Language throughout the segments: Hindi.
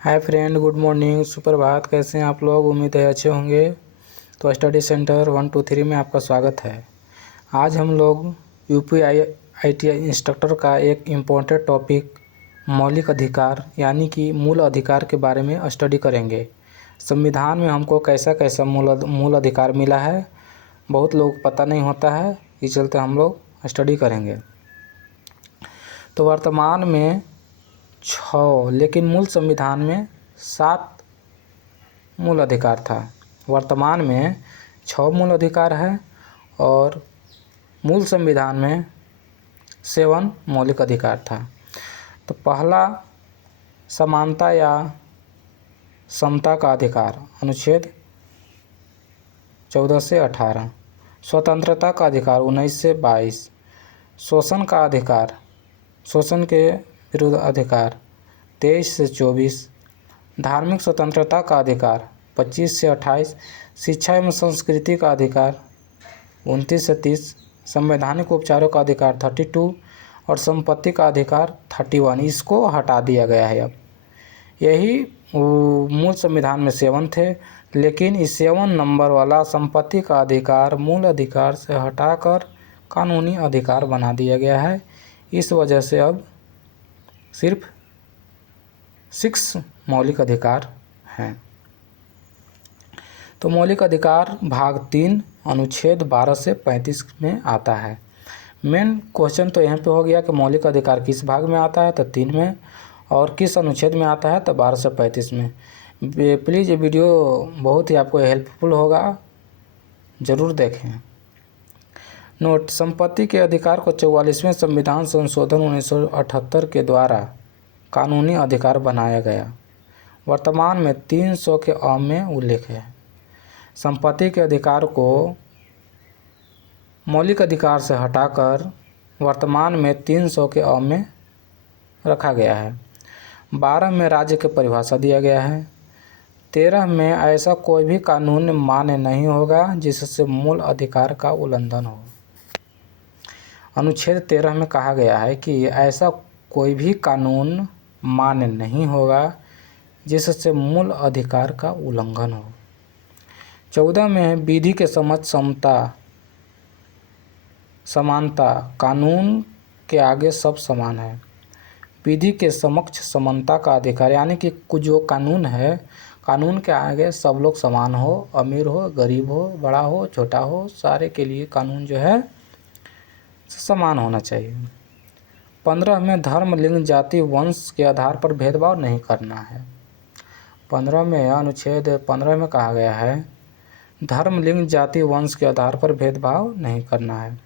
हाय फ्रेंड, गुड मॉर्निंग, सुप्रभात। कैसे हैं आप लोग? उम्मीद है अच्छे होंगे। तो स्टडी सेंटर 123 में आपका स्वागत है। आज हम लोग यूपी-आईटीआई इंस्ट्रक्टर का एक इम्पोर्टेंट टॉपिक मौलिक अधिकार यानी कि मूल अधिकार के बारे में स्टडी करेंगे। संविधान में हमको कैसा कैसा मूल अधिकार मिला है, बहुत लोग पता नहीं होता है, इस चलते हम लोग स्टडी करेंगे। तो वर्तमान में 6 लेकिन मूल संविधान में 7 मूल अधिकार था। वर्तमान में 6 मूल अधिकार है और मूल संविधान में 7 मौलिक अधिकार था। तो पहला समानता या समता का अधिकार, अनुच्छेद 14 से 18। स्वतंत्रता का अधिकार 19 से 22। शोषण का अधिकार, शोषण के विरुद्ध अधिकार 23 से 24। धार्मिक स्वतंत्रता का अधिकार 25 से 28। शिक्षा एवं संस्कृति का अधिकार 29 से 30। संवैधानिक उपचारों का अधिकार 32 और संपत्ति का अधिकार 31। इसको हटा दिया गया है। अब यही मूल संविधान में 7 थे, लेकिन इस 7 नंबर वाला संपत्ति का अधिकार मूल अधिकार से हटाकर कानूनी अधिकार बना दिया गया है। इस वजह से अब सिर्फ 6 मौलिक अधिकार हैं। तो मौलिक अधिकार भाग 3 अनुच्छेद 12 से 35 में आता है। मेन क्वेश्चन तो यहाँ पे हो गया कि मौलिक अधिकार किस भाग में आता है, तो 3 में, और किस अनुच्छेद में आता है, तो 12 से 35 में। प्लीज़ ये वीडियो बहुत ही आपको हेल्पफुल होगा, ज़रूर देखें। नोट: संपत्ति के अधिकार को 44वें संविधान संशोधन 1978 के द्वारा कानूनी अधिकार बनाया गया। वर्तमान में 300 के अ में उल्लेख है। संपत्ति के अधिकार को मौलिक अधिकार से हटाकर वर्तमान में 300 के अ में रखा गया है। 12 में राज्य की परिभाषा दिया गया है। 13 में ऐसा कोई भी कानून मान्य नहीं होगा जिससे मूल अधिकार का उल्लंघन हो। अनुच्छेद 13 में कहा गया है कि ऐसा कोई भी कानून मान्य नहीं होगा जिससे मूल अधिकार का उल्लंघन हो। 14 में विधि के समक्ष समता समानता, कानून के आगे सब समान है। विधि के समक्ष समानता का अधिकार यानी कि जो कानून है, कानून के आगे सब लोग समान हो, अमीर हो, गरीब हो, बड़ा हो, छोटा हो, सारे के लिए कानून जो है समान होना चाहिए। 15 में धर्म, लिंग, जाति, वंश के आधार पर भेदभाव नहीं करना है। 15 में अनुच्छेद 15 में कहा गया है धर्म, लिंग, जाति, वंश के आधार पर भेदभाव नहीं करना है।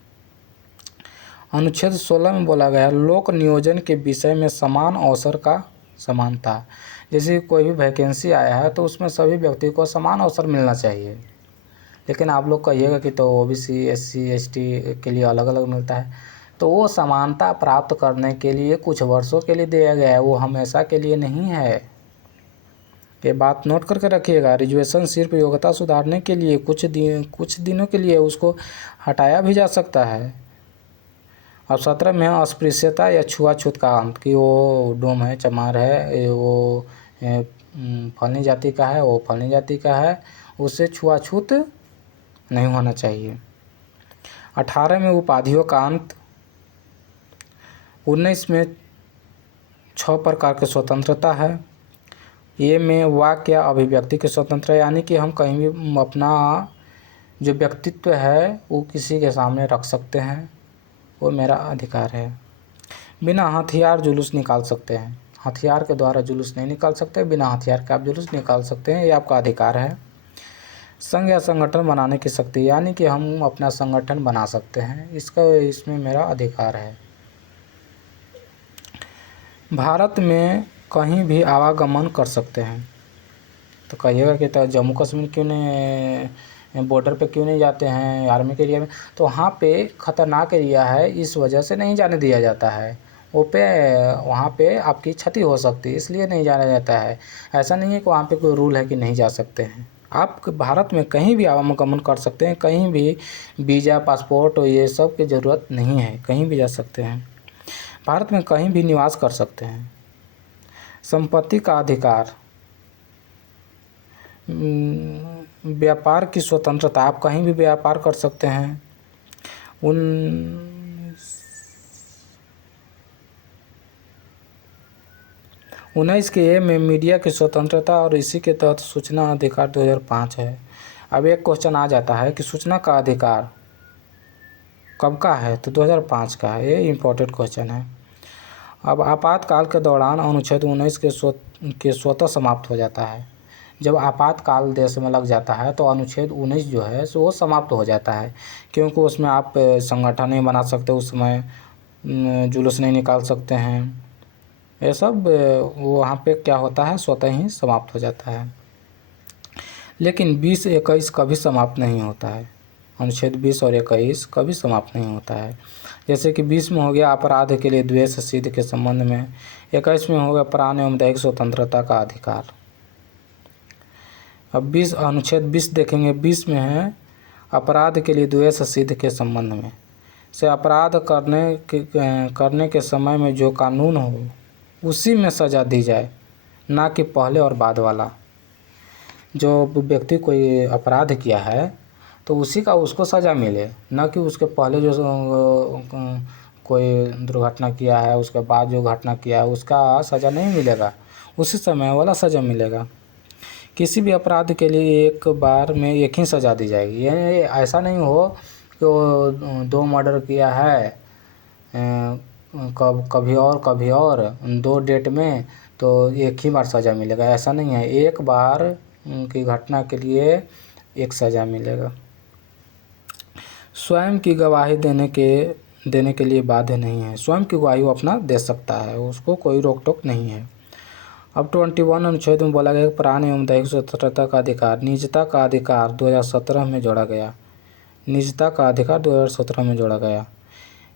अनुच्छेद 16 में बोला गया है लोक नियोजन के विषय में समान अवसर का समानता। जैसे कोई भी वैकेंसी आया है तो उसमें सभी व्यक्ति को समान अवसर मिलना चाहिए। लेकिन आप लोग कहिएगा कि तो ओबीसी, एससी, एसटी के लिए अलग अलग मिलता है, तो वो समानता प्राप्त करने के लिए कुछ वर्षों के लिए दिया गया है, वो हमेशा के लिए नहीं है। ये बात नोट करके रखिएगा। रिजर्वेशन सिर्फ योग्यता सुधारने के लिए कुछ दिनों के लिए, उसको हटाया भी जा सकता है। अब 17 में अस्पृश्यता या छुआछूत का अंत, कि वो डोम है, चमार है, वो फलनी जाति का है, वो फलनी जाति का है, उससे छुआछूत नहीं होना चाहिए। 18 में उपाधियों का अंत। 19 में 6 प्रकार की स्वतंत्रता है। ये में वाक्य या अभिव्यक्ति की स्वतंत्रता, यानी कि हम कहीं भी अपना जो व्यक्तित्व है वो किसी के सामने रख सकते हैं, वो मेरा अधिकार है। बिना हथियार जुलूस निकाल सकते हैं, हथियार के द्वारा जुलूस नहीं निकाल सकते, बिना हथियार के आप जुलूस निकाल सकते हैं, ये आपका अधिकार है। संघ या संगठन बनाने की शक्ति, यानी कि हम अपना संगठन बना सकते हैं, इसमें मेरा अधिकार है। भारत में कहीं भी आवागमन कर सकते हैं। तो कहिएगा कि तो जम्मू कश्मीर क्यों नहीं, बॉर्डर पे क्यों नहीं जाते हैं, आर्मी के एरिया में? तो वहाँ पे ख़तरनाक एरिया है, इस वजह से नहीं जाने दिया जाता है। वहाँ पे आपकी क्षति हो सकती है, इसलिए नहीं जाना जाता है। ऐसा नहीं है कि वहाँ पे कोई रूल है कि नहीं जा सकते हैं। आप भारत में कहीं भी आवागमन कर सकते हैं, कहीं भी वीज़ा, पासपोर्ट और ये सब की ज़रूरत नहीं है, कहीं भी जा सकते हैं। भारत में कहीं भी निवास कर सकते हैं। संपत्ति का अधिकार, व्यापार की स्वतंत्रता, आप कहीं भी व्यापार कर सकते हैं। 19 के ए में मीडिया की स्वतंत्रता और इसी के तहत सूचना अधिकार 2005 है। अब एक क्वेश्चन आ जाता है कि सूचना का अधिकार कब का है, तो 2005 का है। ये इम्पोर्टेंट क्वेश्चन है। अब आपातकाल के दौरान अनुच्छेद 19 के स्वतः समाप्त हो जाता है। जब आपातकाल देश में लग जाता है तो अनुच्छेद 19 जो है सो वो समाप्त हो जाता है, क्योंकि उसमें आप संगठन नहीं बना सकते, उस समय जुलूस नहीं निकाल सकते हैं। ये सब वहाँ पे क्या होता है, स्वतः ही समाप्त हो जाता है। लेकिन 20-21 कभी समाप्त नहीं होता है। अनुच्छेद 20 और 21 कभी समाप्त नहीं होता है। जैसे कि 20 में हो गया अपराध के लिए द्वेष सिद्ध के संबंध में, 21 में हो गया प्राण एवं दैहिक स्वतंत्रता का अधिकार। अब अनुच्छेद 20 देखेंगे, 20 में है अपराध के लिए द्वेष सिद्ध के संबंध में से अपराध करने के समय में जो कानून हो उसी में सज़ा दी जाए, ना कि पहले और बाद वाला। जो व्यक्ति कोई अपराध किया है तो उसी का उसको सज़ा मिले, ना कि उसके पहले जो कोई दुर्घटना किया है उसके बाद जो घटना किया है उसका सज़ा नहीं मिलेगा, उसी समय वाला सज़ा मिलेगा। किसी भी अपराध के लिए एक बार में एक ही सज़ा दी जाएगी। ये ऐसा नहीं हो कि वो 2 मर्डर किया है कभी और 2 डेट में, तो एक ही बार सज़ा मिलेगा, ऐसा नहीं है। एक बार की घटना के लिए एक सज़ा मिलेगा। स्वयं की गवाही देने के लिए बाध्य नहीं है। स्वयं की गवाही वो अपना दे सकता है, उसको कोई रोक टोक नहीं है। अब 21 अनुच्छेद में बोला गया प्राण एवं दैहिक स्वतंत्रता का अधिकार, निजता का अधिकार 2017 में जोड़ा गया। निजता का अधिकार 2017 में जोड़ा गया।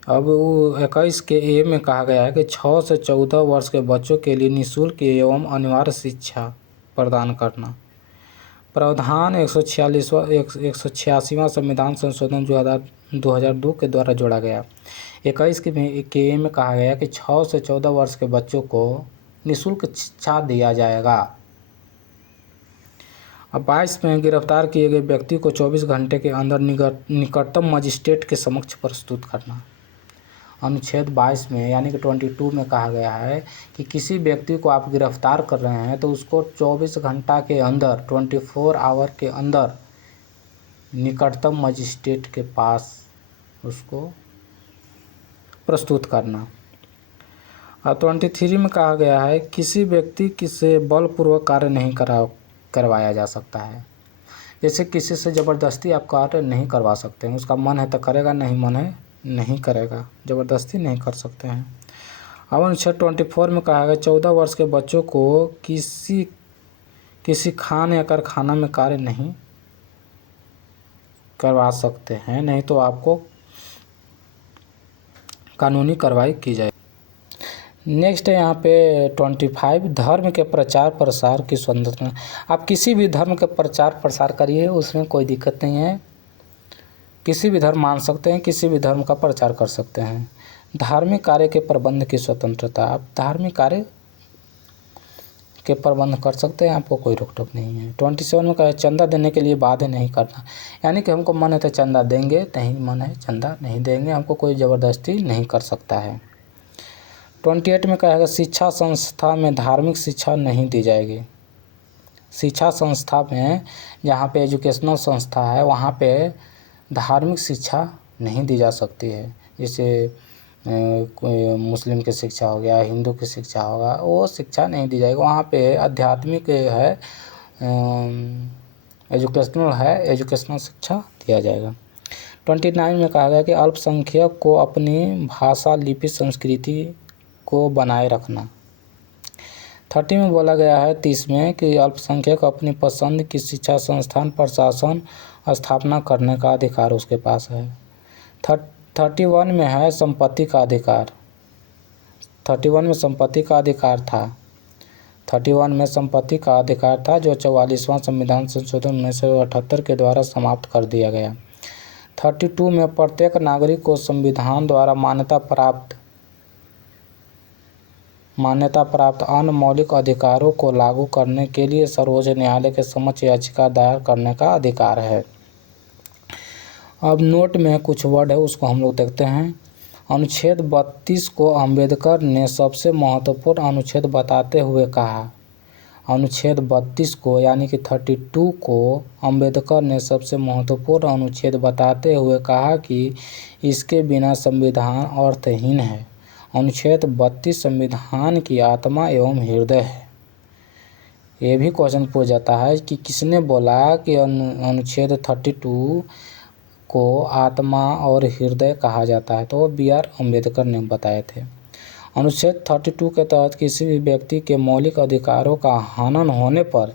अब वो 21 के ए में कहा गया है कि 6 से 14 वर्ष के बच्चों के लिए निःशुल्क एवं अनिवार्य शिक्षा प्रदान करना। प्रावधान 186वां संविधान संशोधन 2002 के द्वारा जोड़ा गया। 21 के ए में कहा गया कि 6 से 14 वर्ष के बच्चों को निःशुल्क शिक्षा दिया जाएगा। अब 22 में गिरफ्तार किए गए व्यक्ति को 24 घंटे के अंदर निकटतम मजिस्ट्रेट के समक्ष प्रस्तुत करना। अनुच्छेद 22 में यानी कि 22 में कहा गया है कि किसी व्यक्ति को आप गिरफ्तार कर रहे हैं तो उसको 24 घंटा के अंदर 24 आवर के अंदर निकटतम मजिस्ट्रेट के पास उसको प्रस्तुत करना। और 23 में कहा गया है किसी व्यक्ति से बलपूर्वक कार्य नहीं करवाया जा सकता है। जैसे किसी से ज़बरदस्ती आप कार्य नहीं करवा सकते हैं, उसका मन है तो करेगा, नहीं मन है नहीं करेगा, ज़बरदस्ती नहीं कर सकते हैं। अब अनुच्छेद 24 में कहा गया 14 वर्ष के बच्चों को किसी खान या कारखाना में कार्य नहीं करवा सकते हैं, नहीं तो आपको कानूनी कार्रवाई की जाए। नेक्स्ट है यहाँ पे 25 धर्म के प्रचार प्रसार की स्वतंत्रता। आप किसी भी धर्म के प्रचार प्रसार करिए, उसमें कोई दिक्कत नहीं है। किसी भी धर्म मान सकते हैं, किसी भी धर्म का प्रचार कर सकते हैं। धार्मिक कार्य के प्रबंध की स्वतंत्रता, आप धार्मिक कार्य के प्रबंध कर सकते हैं, आपको कोई रोक टोक नहीं है। 27 में कहा चंदा देने के लिए बाध्य नहीं करना, यानी कि हमको मन है तो चंदा देंगे, नहीं मन है चंदा नहीं देंगे, हमको कोई ज़बरदस्ती नहीं कर सकता है। 28 में कहा शिक्षा संस्था में धार्मिक शिक्षा नहीं दी जाएगी। शिक्षा संस्था में जहाँ पे एजुकेशनल संस्था है वहाँ पे धार्मिक शिक्षा नहीं दी जा सकती है। जैसे कोई मुस्लिम की शिक्षा हो गया, हिंदू की शिक्षा होगा, वो शिक्षा नहीं दी जाएगी। वहाँ पे आध्यात्मिक है, एजुकेशनल शिक्षा दिया जाएगा। 29 में कहा गया कि अल्पसंख्यक को अपनी भाषा, लिपि, संस्कृति को बनाए रखना। 30 में बोला गया है 30 में कि अल्पसंख्यक अपनी पसंद की शिक्षा संस्थान प्रशासन स्थापना करने का अधिकार उसके पास है। 31 में है संपत्ति का अधिकार। 31 में संपत्ति का अधिकार था। 31 में संपत्ति का अधिकार था जो 44वां संविधान संशोधन 1978 के द्वारा समाप्त कर दिया गया। 32 में प्रत्येक नागरिक को संविधान द्वारा मान्यता प्राप्त मान्यता प्राप्त अन्य मौलिक अधिकारों को लागू करने के लिए सर्वोच्च न्यायालय के समक्ष याचिका दायर करने का अधिकार है। अब नोट में कुछ वर्ड है उसको हम लोग देखते हैं। अनुच्छेद 32 को अंबेडकर ने सबसे महत्वपूर्ण अनुच्छेद बताते हुए कहा। अनुच्छेद 32 को यानी कि 32 को अंबेडकर ने सबसे महत्वपूर्ण अनुच्छेद बताते हुए कहा कि इसके बिना संविधान अर्थहीन है। अनुच्छेद 32 संविधान की आत्मा एवं हृदय है। ये भी क्वेश्चन पूछ जाता है कि किसने बोला कि अनुच्छेद 32 को आत्मा और हृदय कहा जाता है, तो BR अम्बेडकर ने बताए थे। अनुच्छेद 32 के तहत किसी भी व्यक्ति के मौलिक अधिकारों का हनन होने पर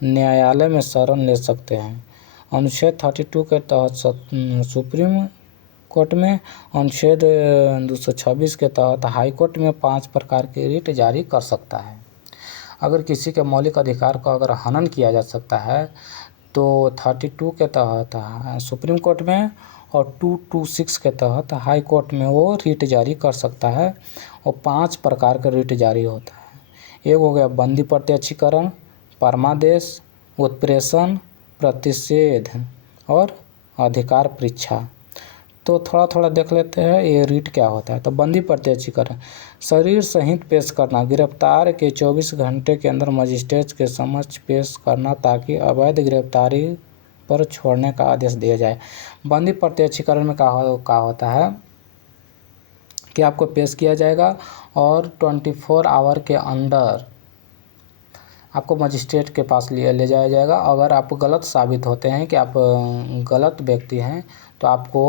न्यायालय में शरण ले सकते हैं। अनुच्छेद 32 के तहत सुप्रीम कोर्ट में, अनुच्छेद 226 के तहत हाई कोर्ट में 5 प्रकार की रिट जारी कर सकता है। अगर किसी के मौलिक अधिकार का अगर हनन किया जा सकता है तो 32 के तहत सुप्रीम कोर्ट में और 226 के तहत हाई कोर्ट में वो रिट जारी कर सकता है और 5 प्रकार का रिट जारी होता है। एक हो गया बंदी प्रत्यक्षीकरण, परमादेश, उत्प्रेषण, प्रतिषेध और अधिकार परीक्षा। तो थोड़ा थोड़ा देख लेते हैं ये रिट क्या होता है। तो बंदी प्रत्यक्षीकरण, शरीर सहित पेश करना, गिरफ्तार के 24 घंटे के अंदर मजिस्ट्रेट के समक्ष पेश करना ताकि अवैध गिरफ्तारी पर छोड़ने का आदेश दिया जाए। बंदी प्रत्यक्षीकरण में क्या होता है कि आपको पेश किया जाएगा और 24 आवर के अंदर आपको मजिस्ट्रेट के पास ले जाया जाएगा। अगर आप गलत साबित होते हैं कि आप गलत व्यक्ति हैं तो आपको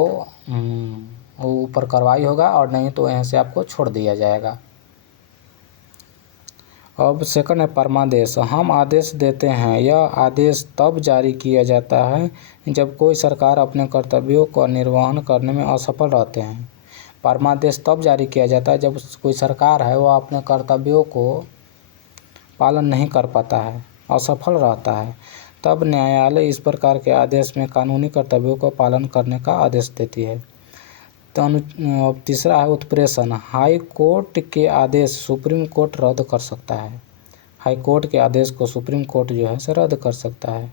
ऊपर कार्रवाई होगा और नहीं तो यहाँ से आपको छोड़ दिया जाएगा। अब सेकंड है परमादेश। हम आदेश देते हैं। यह आदेश तब जारी किया जाता है जब कोई सरकार अपने कर्तव्यों का निर्वहन करने में असफल रहते हैं। परमादेश तब जारी किया जाता है जब कोई सरकार है वो अपने कर्तव्यों को पालन नहीं कर पाता है, असफल रहता है, तब न्यायालय इस प्रकार के आदेश में कानूनी कर्तव्यों को पालन करने का आदेश देती है। तो अब तीसरा है उत्प्रेषण। हाई कोर्ट के आदेश सुप्रीम कोर्ट रद्द कर सकता है। हाई कोर्ट के आदेश को सुप्रीम कोर्ट जो है से रद्द कर सकता है।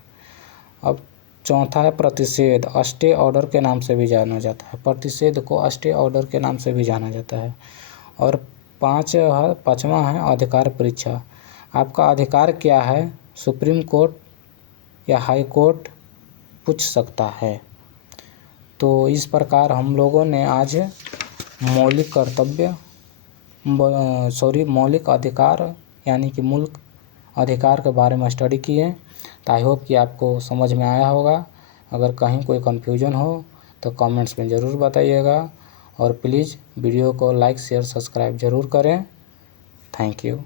अब चौथा है प्रतिषेध। स्टे ऑर्डर के नाम से भी जाना जाता है। प्रतिषेध को स्टे ऑर्डर के नाम से भी जाना जाता है। और पाँचवा है अधिकार परीक्षा। आपका अधिकार क्या है सुप्रीम कोर्ट या हाई कोर्ट पूछ सकता है। तो इस प्रकार हम लोगों ने आज मौलिक अधिकार यानी कि मूल अधिकार के बारे में स्टडी किए। तो आई होप कि आपको समझ में आया होगा। अगर कहीं कोई कन्फ्यूजन हो तो कमेंट्स में ज़रूर बताइएगा और प्लीज़ वीडियो को लाइक शेयर सब्सक्राइब ज़रूर करें। Thank you.